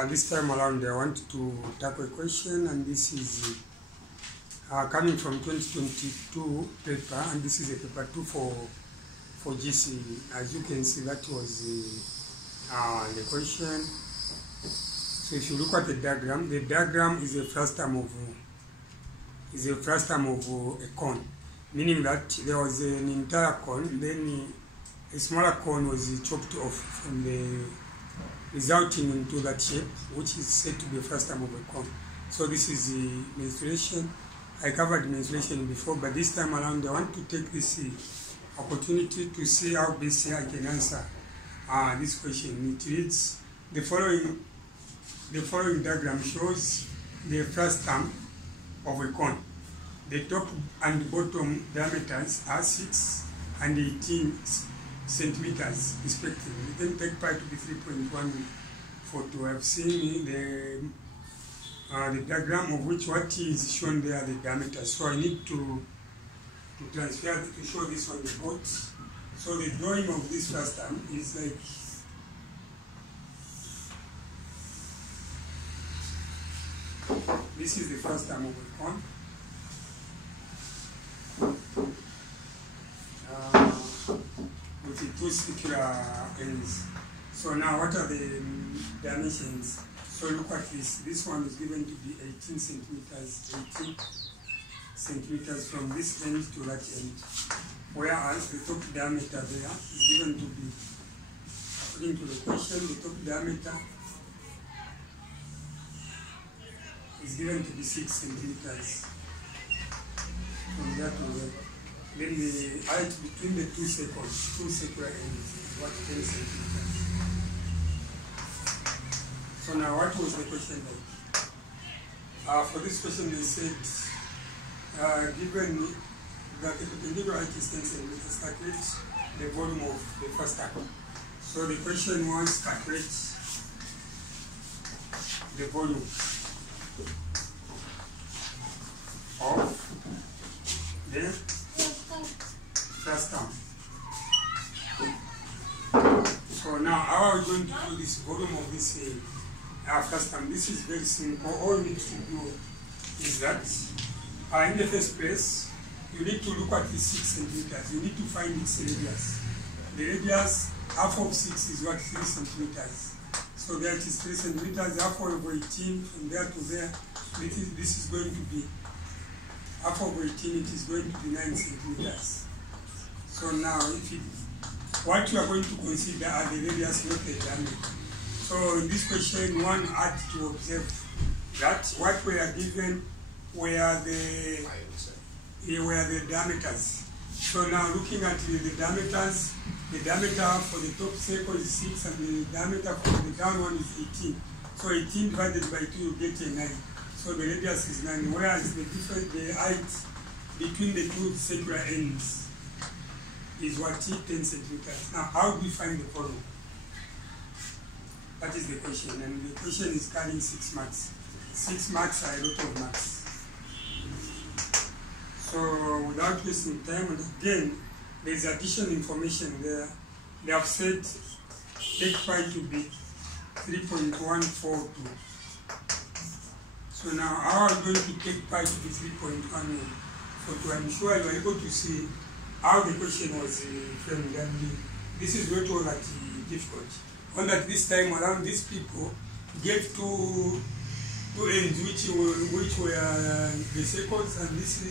This time around I want to tackle a question, and this is coming from 2022 paper, and this is a paper 2 for GC. As you can see, that was the question. So if you look at the diagram is a frastum of a cone, meaning that there was an entire cone, then a smaller cone was chopped off from the resulting into that shape, which is said to be a frastum of a cone. So this is the mensuration. I covered mensuration before, but this time around I want to take this opportunity to see how best I can answer this question. It reads, the following diagram shows the frastum of a cone. The top and bottom diameters are 6 and 18 centimeters respectively. Then take pi to be 3.142. I've seen the diagram of which what is shown there, the diameter. So I need to transfer to show this on the board. So the drawing of this frastum is like this is the frastum of a cone. With the two circular ends. So now what are the dimensions? So look at this. This one is given to be 18 centimeters from this end to that end. Whereas the top diameter there is given to be, according to the question, the top diameter is given to be 6 centimeters from there to there. Then the height between the two circular ends is what, 10 centimeters. So now what was the question like? For this question they said, given that the perpendicular height is 10 centimeters, calculate the volume of the frastum. So the question was calculate the volume of the frastum. So now how are we going to do this volume of this frastum? This is very simple. All you need to do is that in the first place you need to look at the 6 centimeters. You need to find its radius. The radius, half of 6 is what, 3 centimeters. So there it is 3 centimeters, half over 18 from there to there. This is going to be half over 18, it is going to be 9 centimeters. So now, what you are going to consider are the radius, not the diameter. So in this question, one had to observe that what we are given were the diameters. So now looking at the diameters, the diameter for the top circle is 6 and the diameter for the down one is 18. So 18 divided by 2 you get a 9. So the radius is 9, whereas the height between the two circular ends is what, 10 centimeters. Now, how do we find the volume? That is the question, and the question is carrying 6 marks. 6 marks are a lot of marks. So, without wasting time, and again, there is additional information there. They have said take pi to be 3.142. So now, how are we going to take pi to be 3.142? I'm sure you are able to see how the question was framed, and this is not all that difficult. Only that this time around, these people gave two ends which were the circles, and this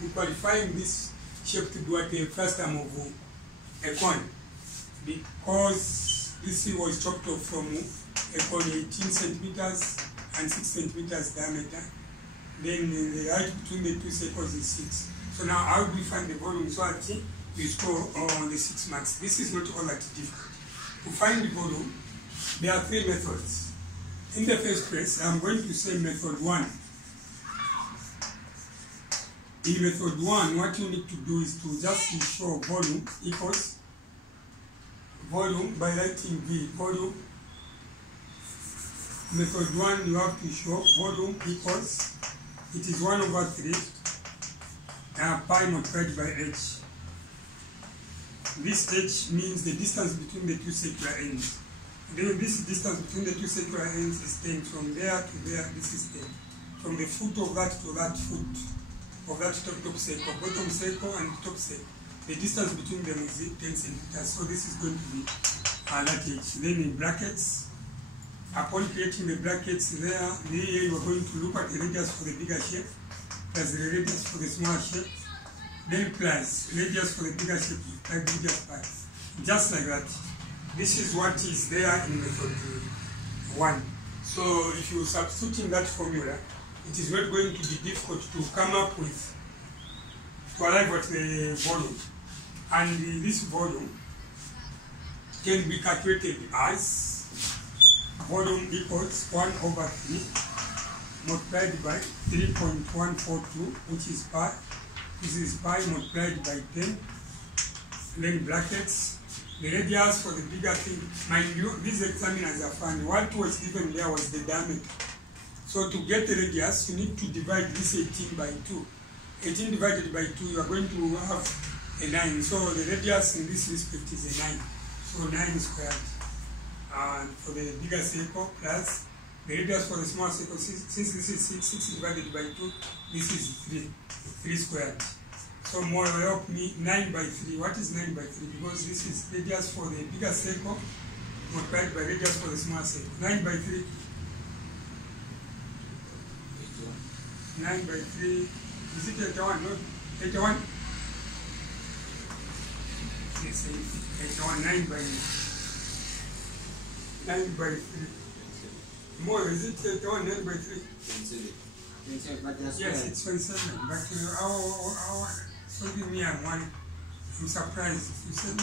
we qualifying this shape to be what a frastum of a cone, because this was chopped off from a cone 18 centimeters and 6 centimeters diameter. Then the height between the two circles is 6. So now how do we find the volume? So that you score on the 6 marks. This is not all that difficult. To find the volume, there are 3 methods. In the first place, I'm going to say method 1. In method 1, what you need to do is to just show volume equals volume by writing V. Volume. Method 1, you have to show volume equals, it is 1 over 3 pi multiplied by h. This h means the distance between the two circular ends. Then this distance between the two circular ends is 10. From there to there, this is 10. From the foot of that to that foot of that top circle, bottom circle and top circle, the distance between them is 10 centimeters. So this is going to be that h. Then in brackets, upon creating the brackets there, you are going to look at the radius for the bigger shape, plus the radius for the smaller shape, then plus radius for the bigger shape, like radius pi. Just like that. This is what is there in method 1. So if you substitute in that formula, it is not going to be difficult to come up with, to arrive at the volume. And this volume can be calculated as volume equals 1 over 3 multiplied by 3.142, which is pi. This is pi multiplied by 10. Then brackets. The radius for the bigger thing, mind you, these examiners are funny. What was given there was the diameter. So to get the radius, you need to divide this 18 by 2. 18 divided by 2, you are going to have a 9. So the radius in this respect is a 9. So 9 squared. And for the bigger circle, plus the radius for the small circle, since this is 6 divided by 2, this is 3 squared. So more help me, 9 by 3. What is 9 by 3? Because this is radius for the bigger circle multiplied by radius for the small circle. 9 by 3. 9 by 3. Is it 81? No? 81? Yes, 81. 9 by 3. More, is it 81? 9 by 3? 27. Yes, it's 27. But our solving me and one, I'm surprised. You said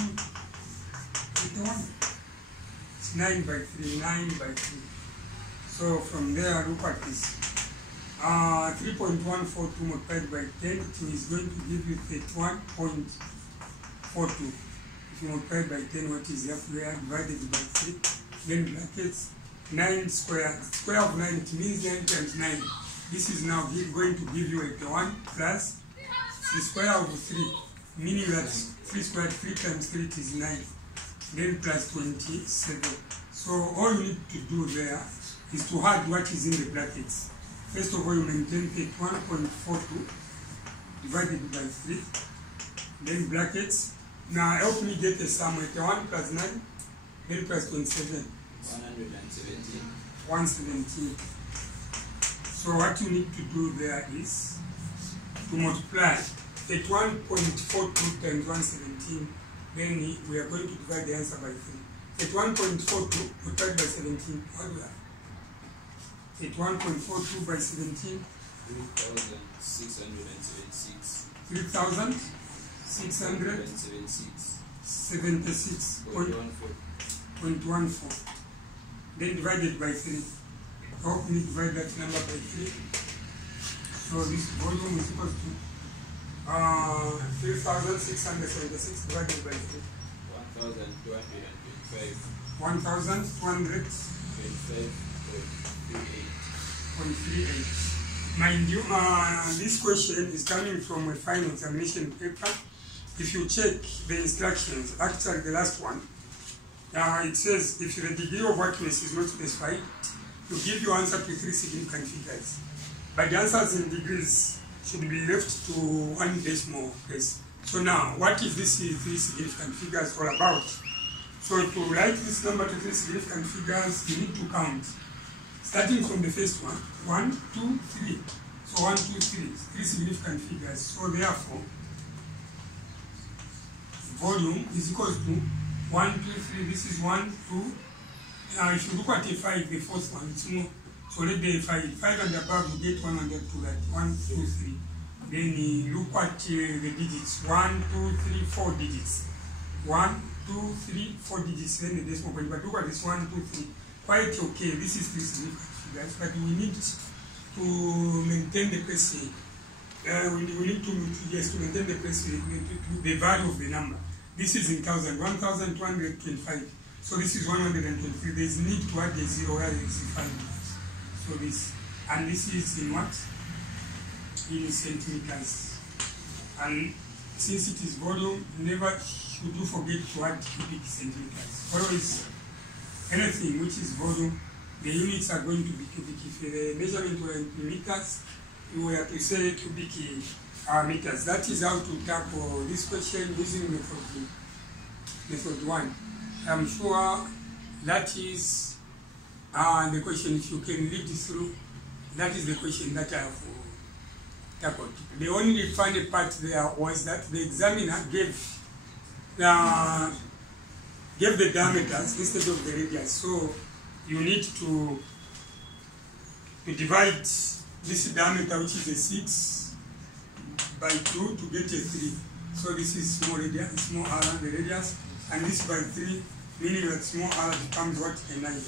81. It's 9 by 3. 9 by 3. So from there, look at this. 3.142 multiplied by 10, it is going to give you 31.42. If you multiply by 10, what is left there? Divided by 3. Then brackets, 9 squared. Square of 9, it means 9 times 9. This is now going to give you 81 plus the square of 3, meaning that 3 squared, 3 times 3 is 9. Then plus 27. So all you need to do there is to add what is in the brackets. First of all, you maintain 31.42 divided by 3. Then brackets. Now help me get a sum. 81 plus 9, then plus 27. 117. 117. So what you need to do there is to multiply 31.42 times 117. Then we are going to divide the answer by 3. 31.42 multiplied by 17. What do we have? 31.42 by 17. 3,676. 3,676.14. Then divided by 3. Help me divide that number by 3. So this volume is equal to 3,676 divided by 3. 1,225. 1,225.38. Mind you, this question is coming from a final examination paper. If you check the instructions, actually the last one, it says if the degree of accuracy is not specified, to give you answer to 3 significant figures. But the answers in degrees should be left to 1 decimal place. So now, what is this 3 significant figures all about? So to write this number to 3 significant figures, you need to count. Starting from the first one, 1, 2, 3. So 1, 2, 3, 3 significant figures. So therefore, volume is equal to 1, 2, 3. This is 1, 2. If you look at a 5, the fourth one, it's more. So let the 5 and above, you get 100 to that. 1, 2, 3. Then you look at the digits. 1, 2, 3, 4 digits. 1, 2, 3, 4 digits. Then the decimal point. But look at this 1, 2, 3. Quite okay. This is 3 significant figures. But we need to maintain the precision. We need to maintain the precision, the value of the number. This is in thousand, 1,225. So this is 123. There is need to add a 0 where there is a 5. So this, and this is in what? In centimeters. And since it is volume, never should you forget to add cubic centimeters. Always anything which is volume, the units are going to be cubic. If the measurement were in meters, you were to say cubic meters. That is how to tackle this question using method 1. I'm sure that is the question. If you can read through, that is the question that I have tackled. The only funny part there was that the examiner gave the diameters instead of the radius. So you need to divide this diameter, which is a 6 by 2, to get a 3. So this is small radius, small r the radius, and this by 3, meaning that small r becomes what? A 9.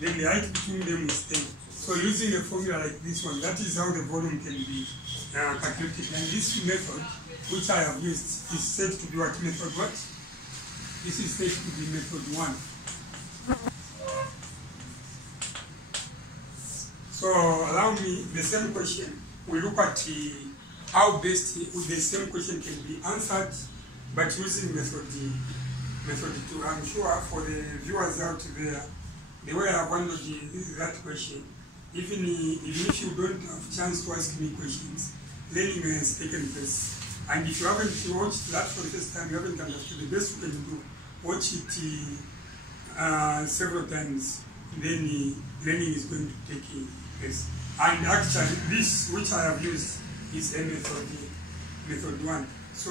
Then the height between them is 10. So using a formula like this one, that is how the volume can be calculated. And this method, which I have used, is said to be what? Method what? This is said to be method 1. So allow me the same question. We look at how best the same question can be answered, but using method 2. I'm sure for the viewers out there, the way I have handled that question, even if you don't have a chance to ask me questions, learning has taken place. And if you haven't watched that for the first time, you haven't understood, the best you can do, watch it several times, then learning is going to take place. And actually, this which I have used is a method 1. So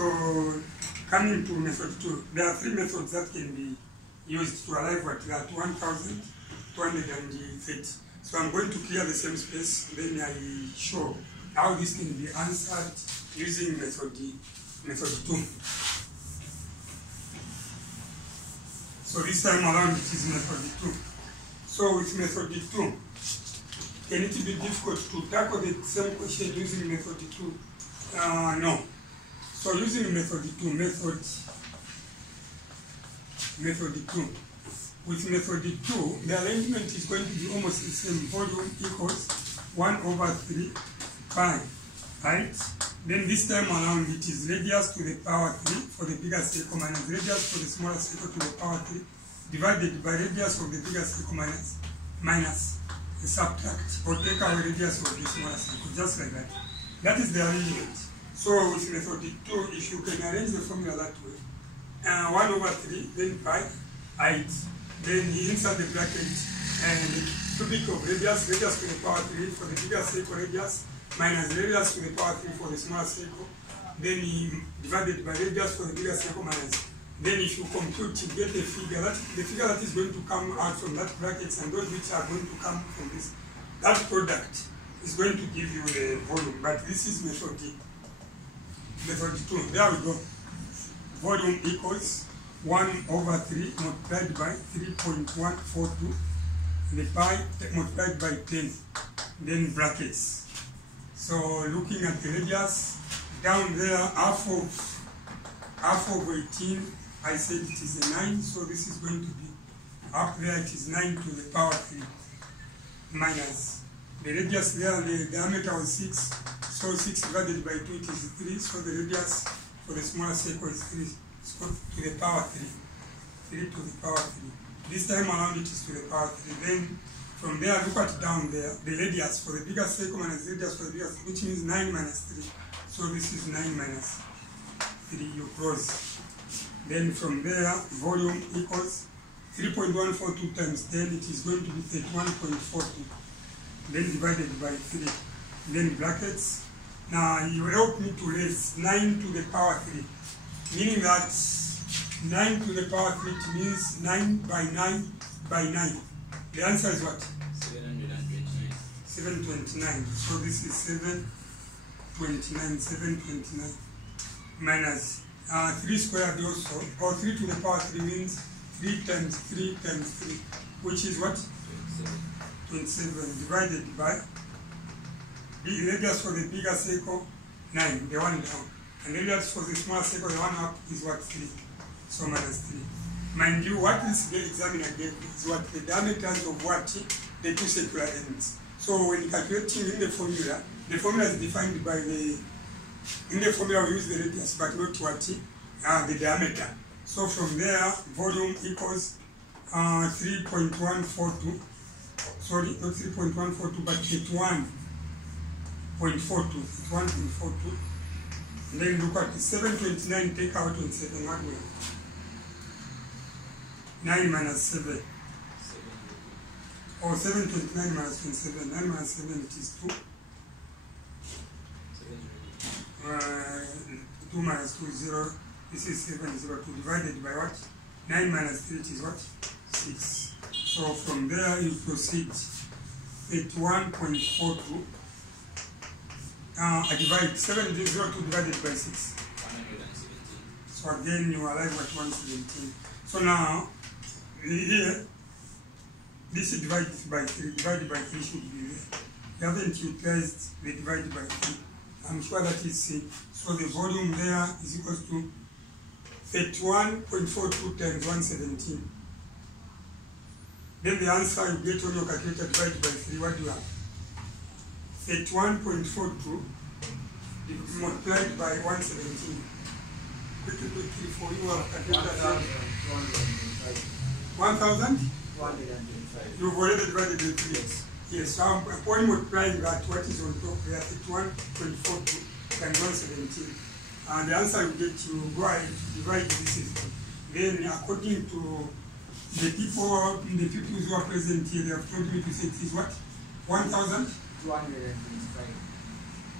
coming to method 2, there are 3 methods that can be used to arrive at that 1,230. So I'm going to clear the same space, then I show how this can be answered using method 2. So this time around it is method 2. So with method 2, can it be difficult to tackle the same question using method 2? No. So using method 2, with method 2, the arrangement is going to be almost the same. Volume equals 1/3 pi, right? Then this time around it is radius to the power 3 for the bigger circle minus radius for the smaller circle to the power 3 divided by radius of the bigger circle minus subtract or take away radius of the smaller circle, just like that. That is the arrangement. So with method 2, if you can arrange the formula that way, 1/3, then pi, height, then inside the bracket, and the cubic of radius to the power 3 for the bigger circle radius, minus radius to the power 3 for the smaller circle, then divided by radius for the bigger circle minus. Then if you compute, you get the figure that is going to come out from that bracket, and those which are going to come from this, that product is going to give you the volume. But this is method 2. There we go. Volume equals 1/3 multiplied by 3.142, the pi multiplied by 10, then brackets. So looking at the radius, down there, half of 18, I said it is a 9, so this is going to be, up there it is 9 to the power 3, minus the radius there, the diameter was 6, so 6 divided by 2 it is 3, so the radius for the smaller circle is 3 to the power 3, 3 to the power 3. This time around it is to the power 3. Then from there, look at down there, the radius for the bigger circle minus radius for the bigger circle, which means 9 minus 3. So this is 9 minus 3, you close. Then from there, volume equals 3.142 times 10, it is going to be 31.42. Then divided by 3. Then brackets. Now you help me to raise 9 to the power 3, meaning that 9 to the power 3 means 9 by 9 by 9. The answer is what? 729. 729. So this is 729 minus 3 squared also, or 3 to the power 3 means 3 times 3 times 3, which is what? 27 divided by the radius for the bigger circle, 9, the one down. And radius for the small circle, the one up is what? 3. So minus 3. Mind you, what this examiner gave is what? The diameters of what? The two circular ends. So when calculating in the formula is defined by the, in the formula we use the radius, but not what? The diameter. So from there, volume equals 3.142. Sorry, not 3.142, but 31.42. 1.42. Then look at the 729, take out 27, what way? 9 minus 7. Or 729 minus 27. 9 minus 7, it is 2. 2 minus 2 is 0. This is 702 divided by what? 9 minus 3, it is what? 6. So from there you proceed. 81.42. I divide 702 divided by 6. 117. So again you arrive at 117. So now here this is divided by 3. Divided by 3 should be there. You haven't utilized the divided by 3. I'm sure that is C. So the volume there is equal to 31.42 times 117. Then the answer you get on your calculator divided by 3. What do you have? 31.42 multiplied by 117. Quickly for you have calculated 1,000? 125. You've already divided by 3. Yes, so upon multiplying that, what is on top there? 31.42 times 117. And the answer you get, you go ahead to divide this. Then according to the people who are present here, they have told me to say it is what? 1,000? 225.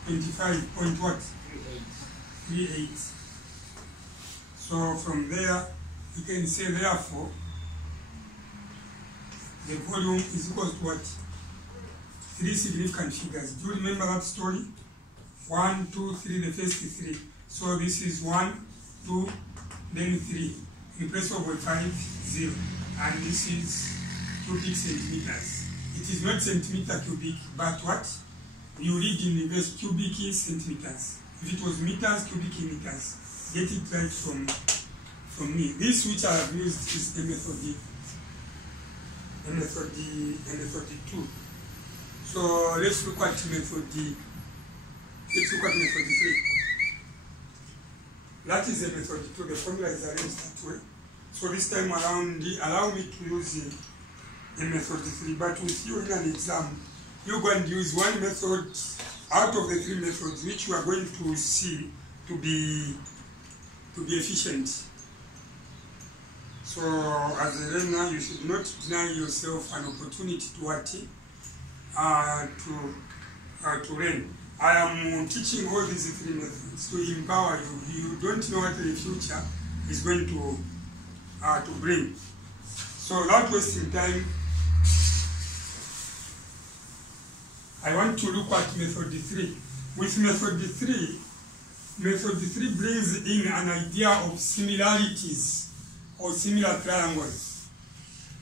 25 point what? 38. So from there, you can say therefore, the volume is equal to what? 3 significant figures. Do you remember that story? 1, 2, 3, the first 3. So this is 1, 2, then 3. In place of a 5, 0. And this is cubic centimeters. It is not centimeter cubic, but what? You read in the verse cubic is centimeters. If it was meters, cubic in meters. Get it right from me. This which I have used is the method D. The method D and method D2. So let's look at method D. Let's look at method D3. That is the method D2. The formula is arranged that way. So this time around, allow me to use the method D3. But with you in an exam, you're going to use one method out of the 3 methods which you are going to see to be efficient. So as a learner, you should not deny yourself an opportunity to learn. I am teaching all these 3 methods to empower you. You don't know what the future is going to bring. So without wasting time, I want to look at method D3. With method D3 brings in an idea of similarities or similar triangles.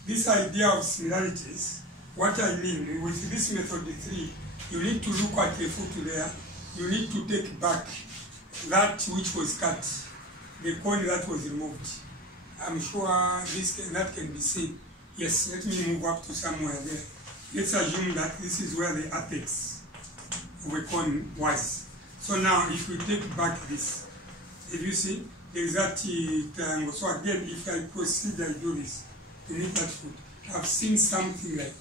This idea of similarities, what I mean, with this method D3, you need to look at the foot there. You need to take back that which was cut, the corner that was removed. I'm sure that can be seen. Yes, let me move up to somewhere there. Let's assume that this is where the apex of a cone was. So now, if we take back this, if you see, there is that triangle. So again, if I proceed, I do this to make that foot. I've seen something like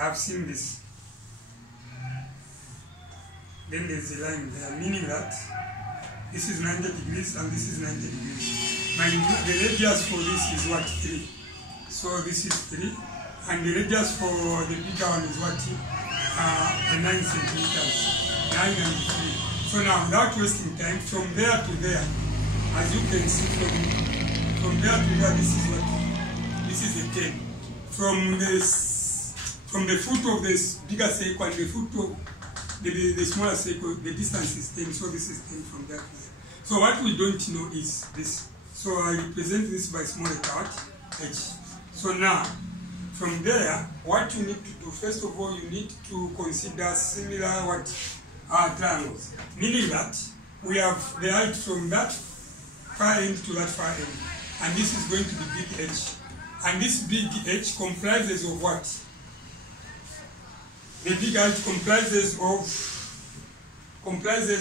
I've seen this. Then there's a line there, meaning that this is 90 degrees and this is 90 degrees. The radius for this is what? 3. So this is 3. And the radius for the bigger one is what? 9 centimeters. 9 and 3. So now, without wasting time, from there to there, as you can see from there to there, this is what? This is a 10. From the foot of this bigger circle and the foot of the smaller circle, the distance is 10. So this is 10 from there to there. So what we don't know is this. So I represent this by small letter h. So now, from there, what you need to do, first of all, you need to consider similar triangles. Meaning that we have the height from that far end to that far end. And this is going to be big H. And this big H comprises of what? The big H comprises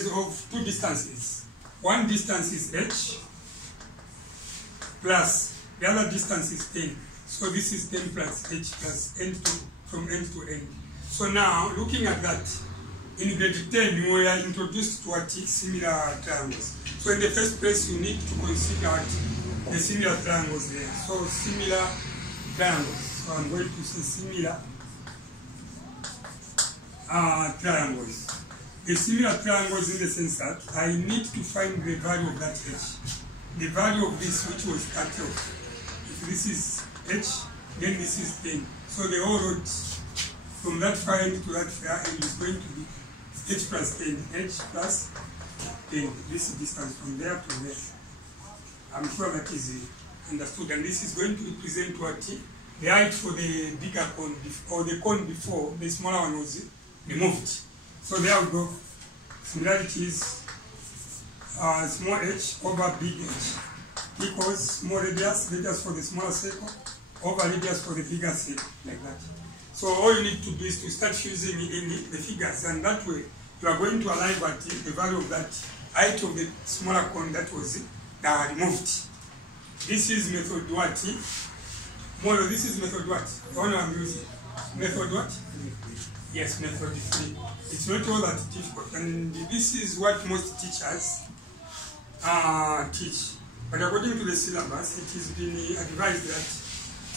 of 2 distances. one distance is h plus the other distance is 10. So this is 10 plus h plus n from end to end. So now, looking at that, in grade 10, we are introduced to what similar triangles. So in the first place, you need to consider the similar triangles there. So similar triangles. So I'm going to say similar triangles. The similar triangles in the sense that I need to find the value of that h. The value of this which was cut off. If this is h, then this is 10. So the whole road from that far end to that far end is going to be h plus 10. H plus 10. This is distance from there to there. I'm sure that is understood. And this is going to represent what? The height for the bigger cone, or the cone before the smaller one was removed. So there we go. Similarity is small h over big H equals small radius for the smaller circle over radius for the bigger circle, like that. So all you need to do is to start fusing in the figures, and that way you are going to arrive at the value of that height of the smaller cone that was removed. This is method what? Model, this is method what? The one I'm using. Method what? Yes, method 3. It's not all that difficult, and this is what most teachers teach. But according to the syllabus, it has been advised that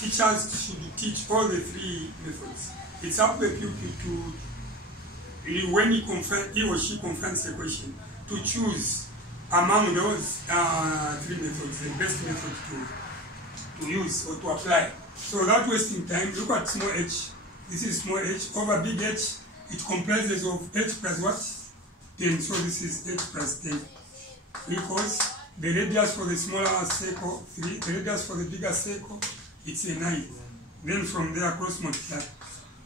teachers should teach all the 3 methods. It's up to the pupil to, when he or she confronts a question, to choose among those 3 methods, the best method to use or to apply. So without wasting time, look at small h. This is small h over big H. It comprises of h plus what? 10. So this is h plus 10 equals the radius for the smaller circle 3, the radius for the bigger circle, it's a 9. Then from there cross multiply.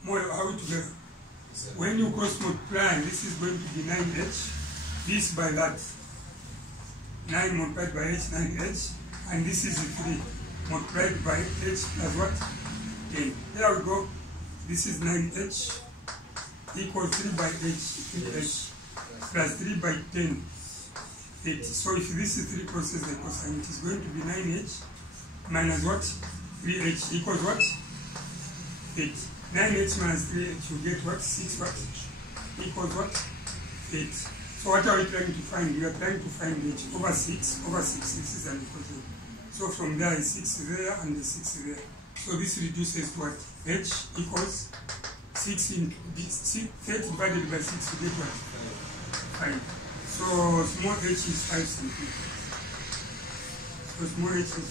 More how together. When you cross multiply, this is going to be 9h. This by that. 9 multiplied by h, 9h. And this is 3 multiplied by h plus what? 10. There we go. This is 9h equals 3 by h, 3h plus 3 by 10. 8. So if this is 3 crosses the cosine, it is going to be 9h minus what? 3h equals what? 8. 9h minus 3h, you get what? 6 what? Equals what? 8. So what are we trying to find? We are trying to find h over 6 over 6. This is an equation. So from there is 6 there and the 6 there. So this reduces to what? H equals 6 in 30 divided by 6, you get what? 5. So small h is 5 centimeters. So small h is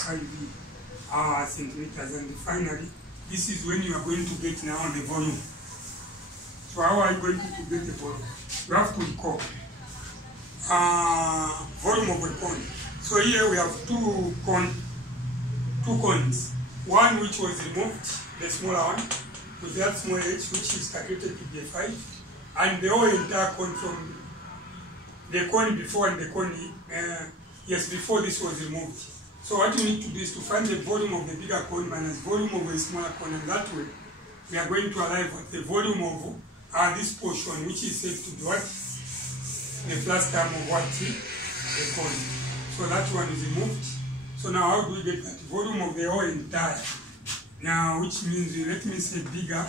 5 centimeters. And finally, this is when you are going to get now the volume. So how are you going to get the volume? You have to recall volume of a cone. So here we have two cones. One which was removed, the smaller one, with that small h which is calculated to be 5, and the whole entire cone from the cone before and the cone, before this was removed. So what you need to do is to find the volume of the bigger cone minus volume of the smaller cone, and that way we are going to arrive at the volume of this portion, which is said to be what? The frastum of what? The cone. So that one is removed. So now how do we get that? Volume of the whole entire. Now, which means, let me say bigger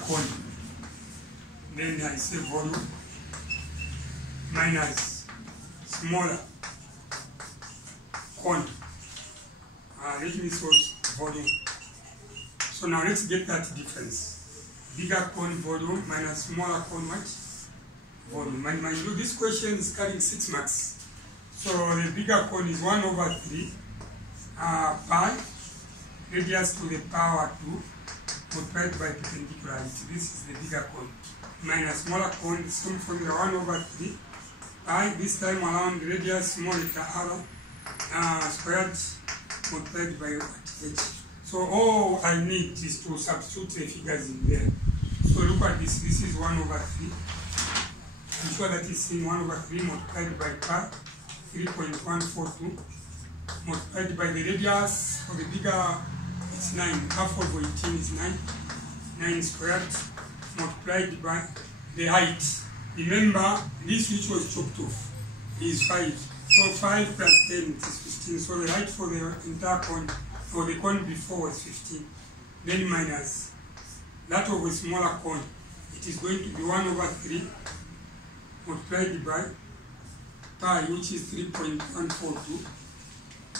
cone. Then I say volume minus smaller cone. Let me source volume. So now let's get that difference. Bigger cone volume minus smaller cone what? Volume. And mind you, this question is carrying 6 marks. So the bigger cone is 1 over 3 pi radius to the power 2 multiplied by perpendicularity. This is the bigger cone. Minus smaller cone, same formula 1 over 3 pi, this time around radius small letter r squared multiplied by what? H. So all I need is to substitute the figures in there. So look at this. This is 1 over 3. I'm sure that is in 1 over 3 multiplied by pi 3.142 multiplied by the radius for the bigger, it's 9. Half of 18 is 9. 9 squared multiplied by the height. Remember, this which was chopped off. is 5. So 5 plus 10 is 15. So the height for the entire cone, for the cone before was 15. Then minus that of a smaller cone. It is going to be 1 over 3 multiplied by pi, which is 3.142,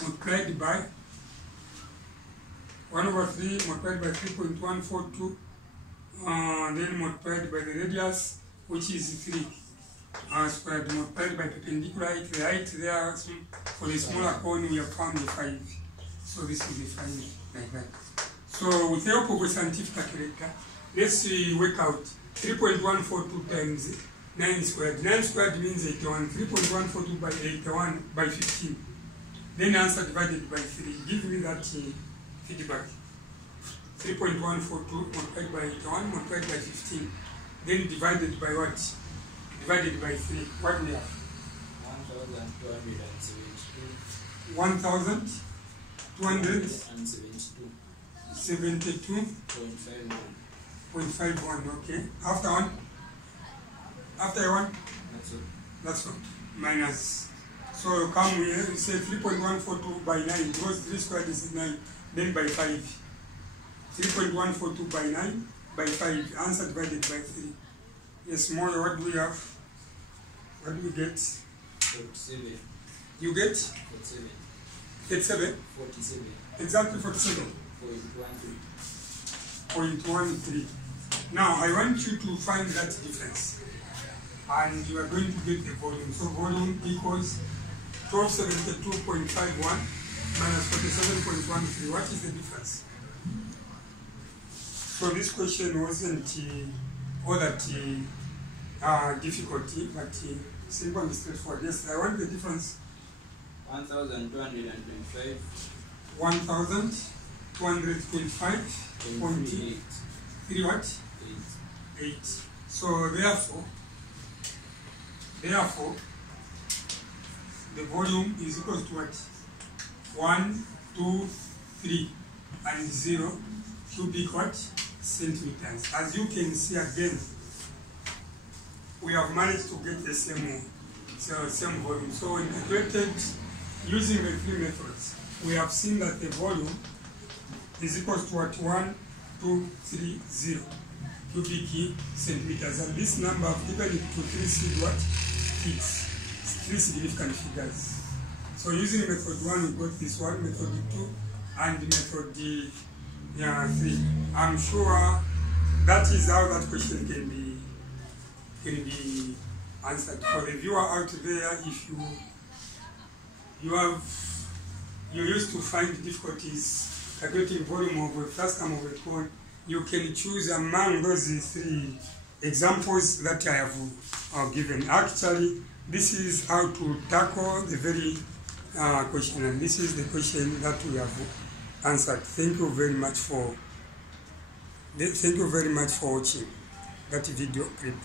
multiplied by 1 over 3 multiplied by 3.142, then multiplied by the radius, which is 3 squared, multiplied by perpendicular height. The height there for the smaller cone we have found the 5. So this is the 5 like that. So with the help of a scientific calculator, let's work out 3.142 times 9 squared. 9 squared means 81. 3.142 by 81 by 15. Then answer divided by 3. Give me that feedback. 3.142 multiplied by 81 multiplied by 15. Then divided by what? Divided by 3. What we have? 1,272. 1,272.51. Okay. After one? After one? That's what. Minus. So come here, you say 3.142 by 9, because 3 squared is 9, then by 5. 3.142 by 9 by 5, answer divided by 3. Yes, more, what do we have? What do we get? 47. You get? 47. 87? 47. Exactly 47. 0.13. Now, I want you to find that difference. And you are going to get the volume. So volume equals 1272.51 minus 47.13. What is the difference? So this question wasn't all that difficulty, but simple and straightforward. Yes, I want the difference. 1,225. 1,225.3 what? 8. So therefore, the volume is equal to what? 1, 2, 3, and 0 cubic what? Centimeters. As you can see again, we have managed to get the same volume. So when calculated using the 3 methods, we have seen that the volume is equal to what? 1230 cubic centimeters. And this number, I've given it to 3 significant figures. So using method 1, we got this one, method 2, and method 3. I'm sure that is how that question can be answered. For the viewer out there, if you used to find difficulties calculating volume of a frastum of a cone, you can choose among those 3 examples that I have given. Actually, this is how to tackle the very question, and this is the question that we have answered. Thank you very much for watching that video clip.